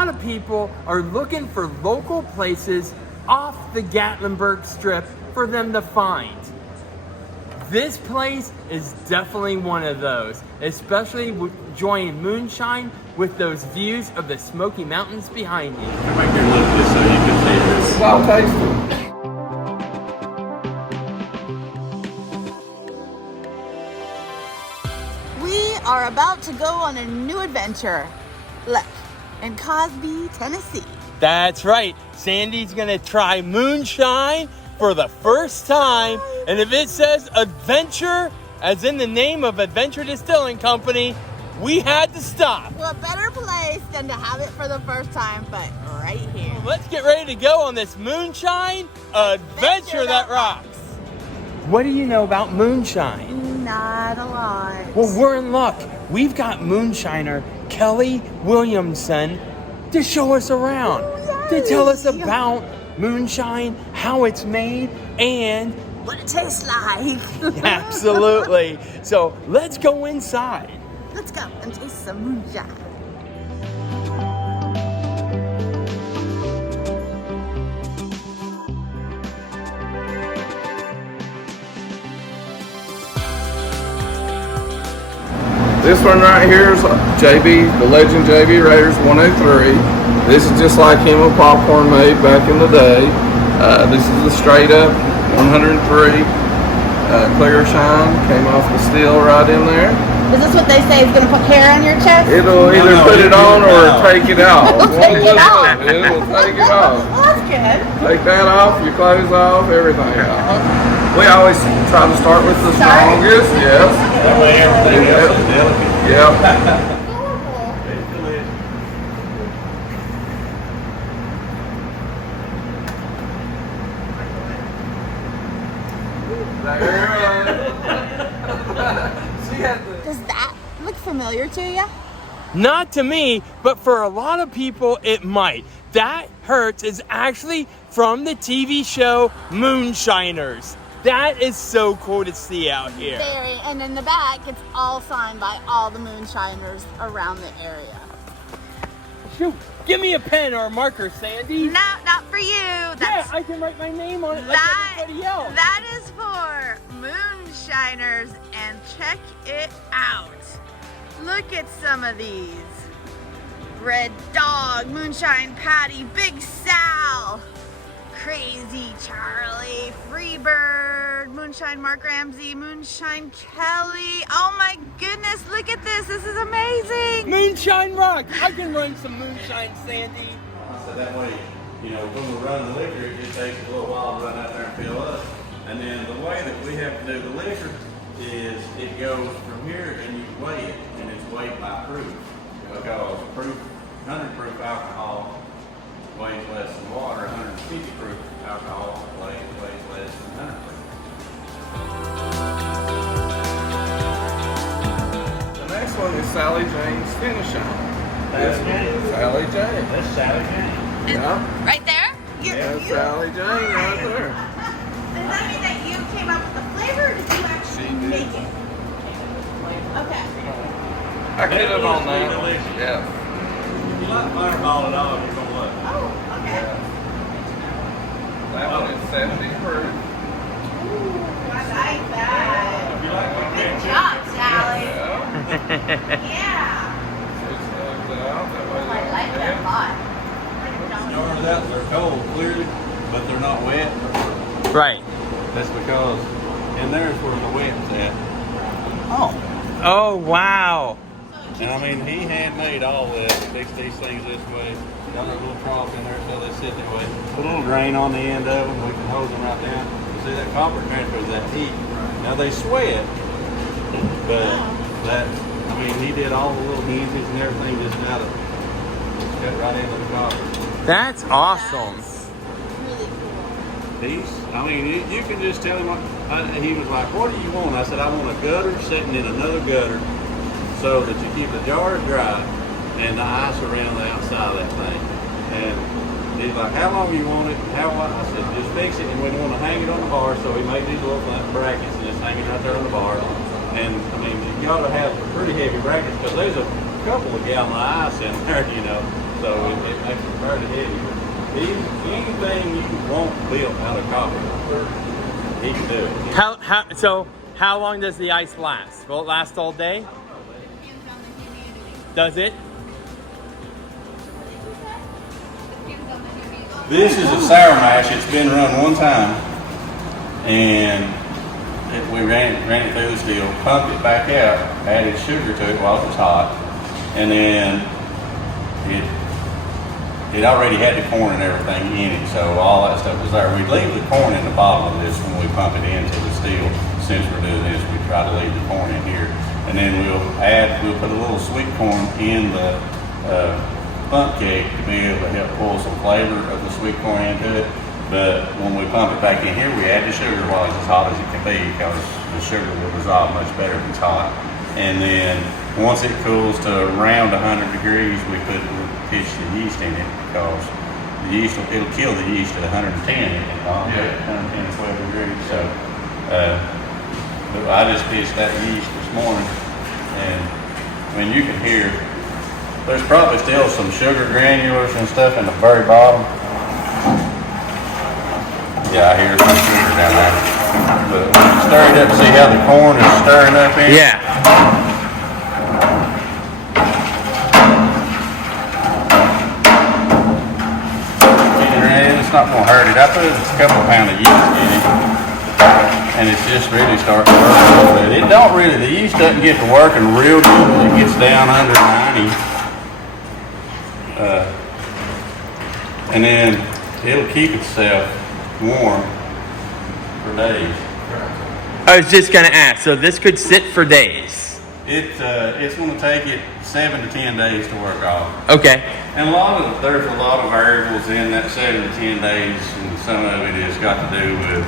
lot of people are looking for local places off the Gatlinburg Strip for them to find. This place is definitely one of those, especially enjoying Moonshine with those views of the Smoky Mountains behind you. Come back here and look just so you can see this. It's all tasty. We are about to go on a new adventure. Look, in Cosby, Tennessee. That's right. Sandy's gonna try Moonshine for the first time. And if it says adventure, as in the name of Adventure Distilling Company, we had to stop. What better place than to have it for the first time, but right here. Well, let's get ready to go on this Moonshine adventure that rocks. What do you know about Moonshine? Not a lot. Well, we're in luck. We've got Moonshiner Kelly Williamson to show us around, to tell us about Moonshine, how it's made, and what it tastes like. Absolutely. So let's go inside. Let's go and taste some moonshine. This one right here is JB, the legend JB Raiders 103. This is just like him with popcorn made back in the day. This is the straight up 103 clear shine. Came off the steel right in there. Is this what they say is going to put hair on your chest? It'll either put it on or take it off. Take it off. It'll take it off. Well, that's good. Take that off, your clothes off, everything off. We always try to start with the strongest, yes. That way everything else is delicate. Yep. Does that look familiar to you? Not to me, but for a lot of people, it might. That Hertz is actually from the TV show Moonshiners. That is so cool to see out here. Very. And in the back, it's all signed by all the Moonshiners around the area. Shoot, give me a pen or a marker, Sandy. No, not for you. Yeah, I can write my name on it like everybody else. That is for Moonshiners, and check it out. Look at some of these. Red Dog, Moonshine Patty, Big Sal, Crazy Charlie, Freebird, Moonshine Mark Ramsey, Moonshine Kelly. Oh my goodness, look at this. This is amazing. Moonshine rock. I can run some moonshine, Sandy. So that way, you know, when we're running the liquor, it just takes a little while to run out there and fill up. And then the way that we have to do the liquor is it goes from here and you weigh it, and it's weighed by proof. Because 100 proof alcohol weighs less than water, 150 proof alcohol weighs less than 100 proof. The next one is Sally Jane's Finish On. Sally Jane? Sally Jane. That's Sally Jane. Yeah. Right there? Yeah, Sally Jane right there. Does that mean that you came up with the flavor, or did you actually make it? Okay. I could have on that. Yeah. If you like Fireball at all, you're gonna love it. Oh, okay. That one is 70 proof. Ooh, I like that. If you like my Good picture, job, Sally. Yeah. Yeah. Just like that. That way I like that a lot. started out, they're cold, clearly, but they're not wet. Right. That's because in there's where the wet's at. Oh, wow. And I mean, he handmade all this, fixed these things this way. Got a little trough in there so they sit that way. Put a little drain on the end of them, we can hose them right down. See, that copper transfers that heat. Now they sweat, but that, I mean, he did all the little hinges and everything just out of, cut right into the copper. That's awesome. That's really cool. These, I mean, you can just tell him what, he was like, what do you want? I said, I want a gutter sitting in another gutter so that you keep the jars dry and the ice around the outside of that thing. And he's like, how long you want it? How long? I said, just fix it, and we want to hang it on the bar. So he made these little flat brackets and just hang it right there on the bar. And I mean, you gotta have pretty heavy brackets because there's a couple of gallons of ice in there, you know. So it fairly heavy. Anything you want built out of copper, he can do it. How long does the ice last? Will it last all day? Does it? This is a sour mash. It's been run one time, and we ran it through the still, pumped it back out, added sugar to it while it was hot, and then it already had the corn and everything in it, so all that stuff was there. We'd leave the corn in the bottom of this when we pump it into the still. Since we're doing this, we try to leave the corn in here, and then we'll put a little sweet corn in the pump cake to be able to help pull some flavor of the sweet corn into it. But when we pump it back in here, we add the sugar while it's as hot as it can be, because the sugar will dissolve much better if it's hot. And then once it cools to around 100 degrees, we pitch the yeast in it, because the yeast it'll kill the yeast at 110. 110 to 12 degrees. So I just pitched that yeast this morning, and I mean, you can hear there's probably still some sugar granulars and stuff in the very bottom. Yeah, I hear some sugar down there. But when you stir it up, see how the corn is stirring up in it? Yeah. It's not going to hurt it. I put a couple pounds of yeast in it, and it's just really starting to work a little bit. It don't really, the yeast doesn't get to working real good when it gets down under 90. And then it'll keep itself warm for days. I was just gonna ask, so this could sit for days? It's going to take it 7 to 10 days to work off. Okay. And there's a lot of variables in that 7 to 10 days, and some of it has got to do with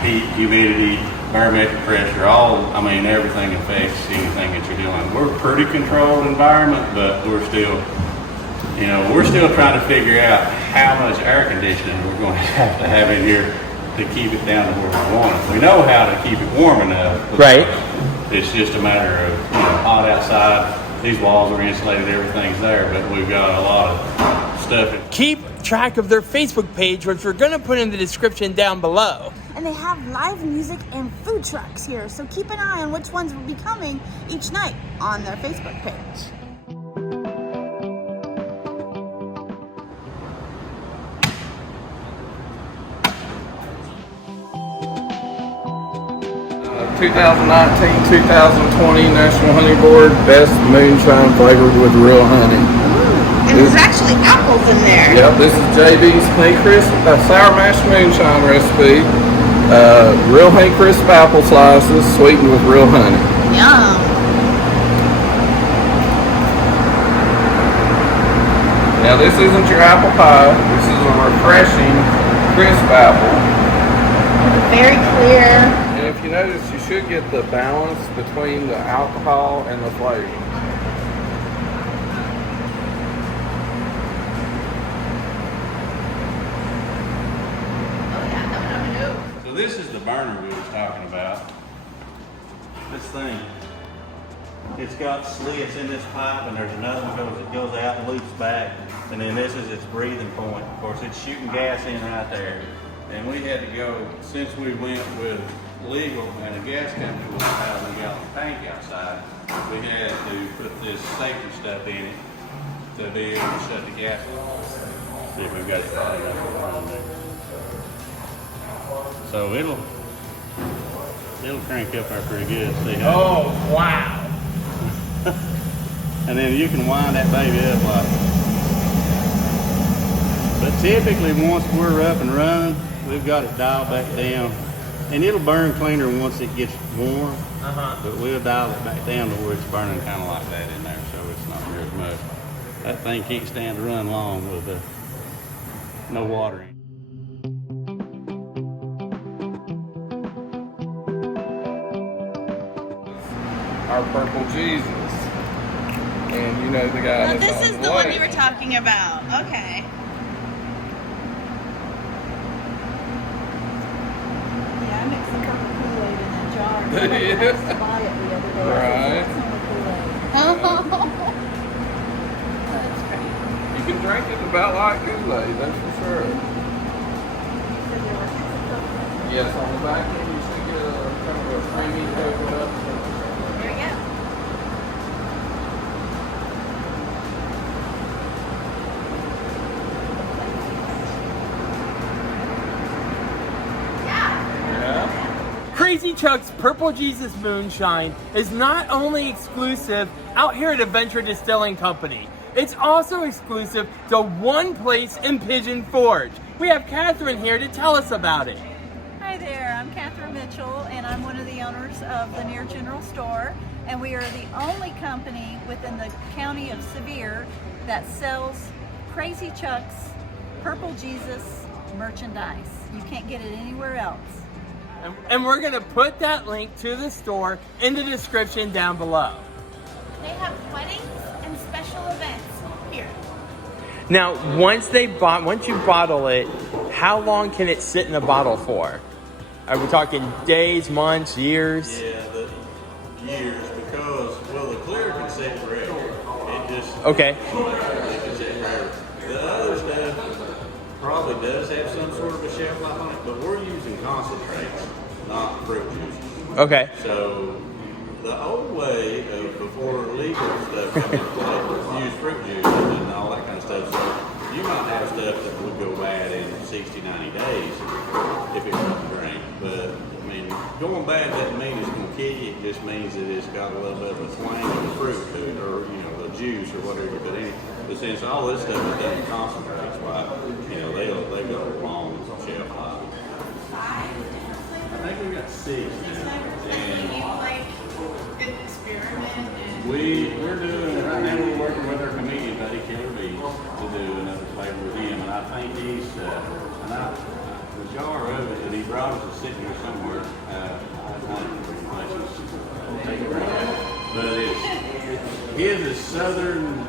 heat, humidity, barometric pressure. Everything affects anything that you're doing. We're a pretty controlled environment, but we're still trying to figure out how much air conditioning we're going to have in here to keep it down to where we want it. We know how to keep it warm enough. Right. It's just a matter of hot outside. These walls are insulated, everything's there, but we've got a lot of stuff. Keep track of their Facebook page, which we're going to put in the description down below. And they have live music and food trucks here, so keep an eye on which ones will be coming each night on their Facebook page. Uh, 2019-2020 National Honey Board Best Moonshine flavored with real honey. And there's actually apples in there. Yep, this is JB's Honey Crisp Sour Mash Moonshine recipe. Real Honey Crisp apple slices sweetened with real honey. Yum. Now this isn't your apple pie. This is a refreshing crisp apple. Very clear. And if you notice, you should get the balance between the alcohol and the flavor. So this is the burner we was talking about. This thing. It's got slits in this pipe, and there's another one that goes out and loops back, and then this is its breathing point. Of course, it's shooting gas in right there. And we had to go, since we went with legal and a gas company with a 1,000-gallon tank outside, we had to put this safety stuff in it to be able to shut the gas off. See if we've got it right up there. So it'll crank up there pretty good. See how? Oh, wow. And then you can wind that baby up like. But typically, once we're up and running, we've got it dialed back down, and it'll burn cleaner once it gets warm. But we'll dial it back down to where it's burning kind of like that in there, so it's not near as much. That thing can't stand to run long with no water in it. Our Purple Jesus. And you know the guy Well, that's this on is the way. one we were talking about. Okay. Yeah, I mixed some purple Kool-Aid in that jar. And Yeah. I was to buy it the other day. Right. That's not Kool-Aid. That's great. You can drink it about like Kool-Aid, that's for sure. Yes, on the back end you should get a kind of a creamy coconut. Here we go. Crazy Chuck's Purple Jesus Moonshine is not only exclusive out here at Adventure Distilling Company, it's also exclusive to one place in Pigeon Forge. We have Catherine here to tell us about it. Hi there, I'm Catherine Mitchell, and I'm one of the owners of the Near General Store, and we are the only company within the county of Sevier that sells Crazy Chuck's Purple Jesus merchandise. You can't get it anywhere else. And we're gonna put that link to the store in the description down below. They have weddings and special events here. Now, once you bottle it, how long can it sit in a bottle for? Are we talking days, months, years? Yeah, the years, because, well, the clear can sit forever. It just... Okay. It can sit forever. The other stuff probably does have some sort of a shelf life on it, but we're using concentrates, not fruit juice. Okay. So the old way of before legal stuff came into play, use fruit juice and all that kind of stuff. So you might have stuff that would go bad in 60, 90 days if it was drank. But I mean, going bad doesn't mean it's going to kill you. It just means that it's got a little bit of a twang of the fruit to it, or the juice or whatever. But since all this stuff is done in concentrates, they go a long shelf life. I think we've got 6 now. And we're doing right now. We're working with our comedian buddy Killer B to do another flavor with him, and I think the jar of it that he brought us is sitting here somewhere. Take it right out. But his is Southern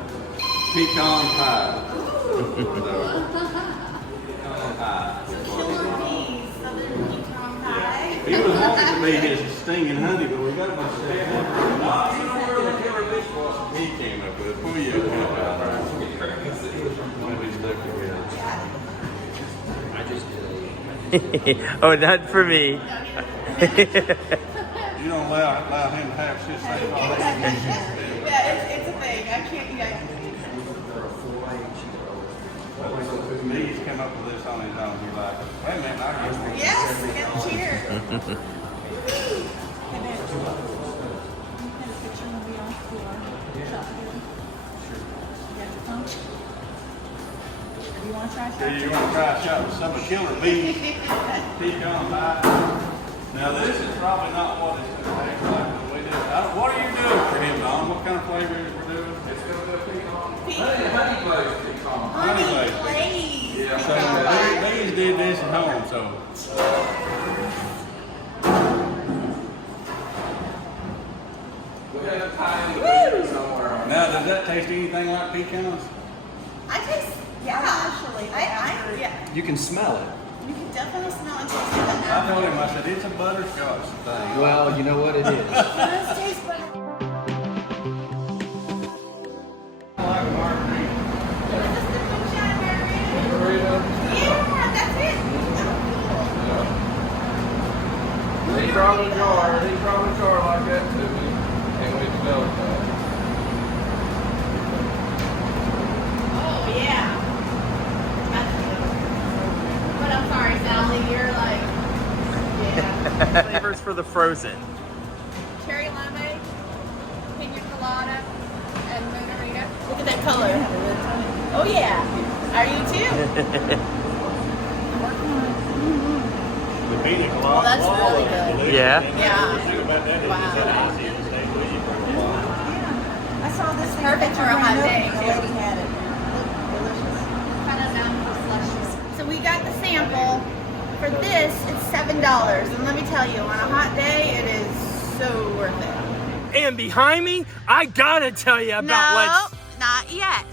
pecan pie. He was wanting to be his stinging honey, but we got a bunch of stuff. You know where the killer dish was? He came up with it. Pull you up out Oh, not for me. You don't allow him to have shit like that. Yeah, it's a thing. I can't, He's come up with this on his own. He's like, hey man, I guess. Yes, and cheers. You want to try Do you want to try a shot with some of Killer B's pecan pie? Now this is probably not what it's going to taste like when we do it. What are you doing for him, Don? What kind of flavor is we're doing? It's going to be pecan. Honey glazed pecan. Honey glazed. Yeah. So these did this at home, so. We had a tie in the somewhere. Now, does that taste anything like pecans? I taste, yeah. You can smell it. You can definitely smell and taste it. I told him, I said, it's a butterscotch thing. Well, you know what it is. It does taste better. I like a margarita. Is this the Moonshine margarita? Yeah, that's it. He brought a jar like that to me, and we developed that. Oh, yeah. But I'm sorry, Sally, you're like, yeah. Flavors for the frozen. Cherry limeade, pina colada, and margarita. Look at that color. Oh, yeah. Are you too? The pina colada. Oh, that's really good. Yeah. Yeah. The thing about that is Wow. that icy will stay with you for a while. I saw this thing Perfect for a hot day, too. Already had it. Delicious. Kind of down for slushies. So we got the sample. For this, it's $7. And let me tell you, on a hot day, it is so worth it. And behind me, I gotta tell you about not yet.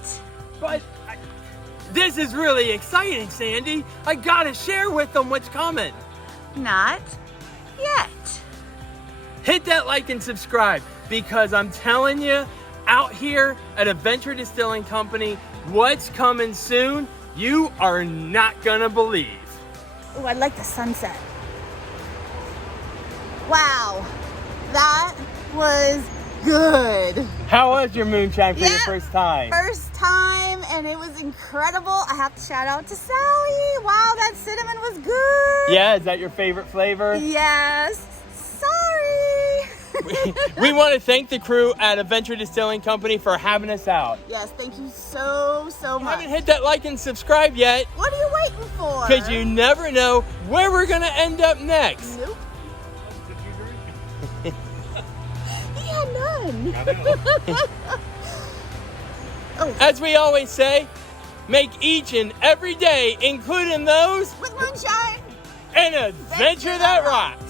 this is really exciting, Sandy. I gotta share with them what's coming. Not yet. Hit that like and subscribe, because I'm telling you, out here at Adventure Distilling Company, what's coming soon, you are not gonna believe. Oh, I like the sunset. Wow, that was good. How was your moonshine for your Yeah. first time? First time, and it was incredible. I have to shout out to Sally. Wow, that cinnamon was good. Yeah, is that your favorite flavor? Yes. Sorry. We want to thank the crew at Adventure Distilling Company for having us out. Yes, thank you so You much. haven't hit that like and subscribe yet, What are you waiting for? because you never know where we're gonna end up next. Nope. He had none. As we always say, make each and every day, including those, With moonshine. an adventure that rocks.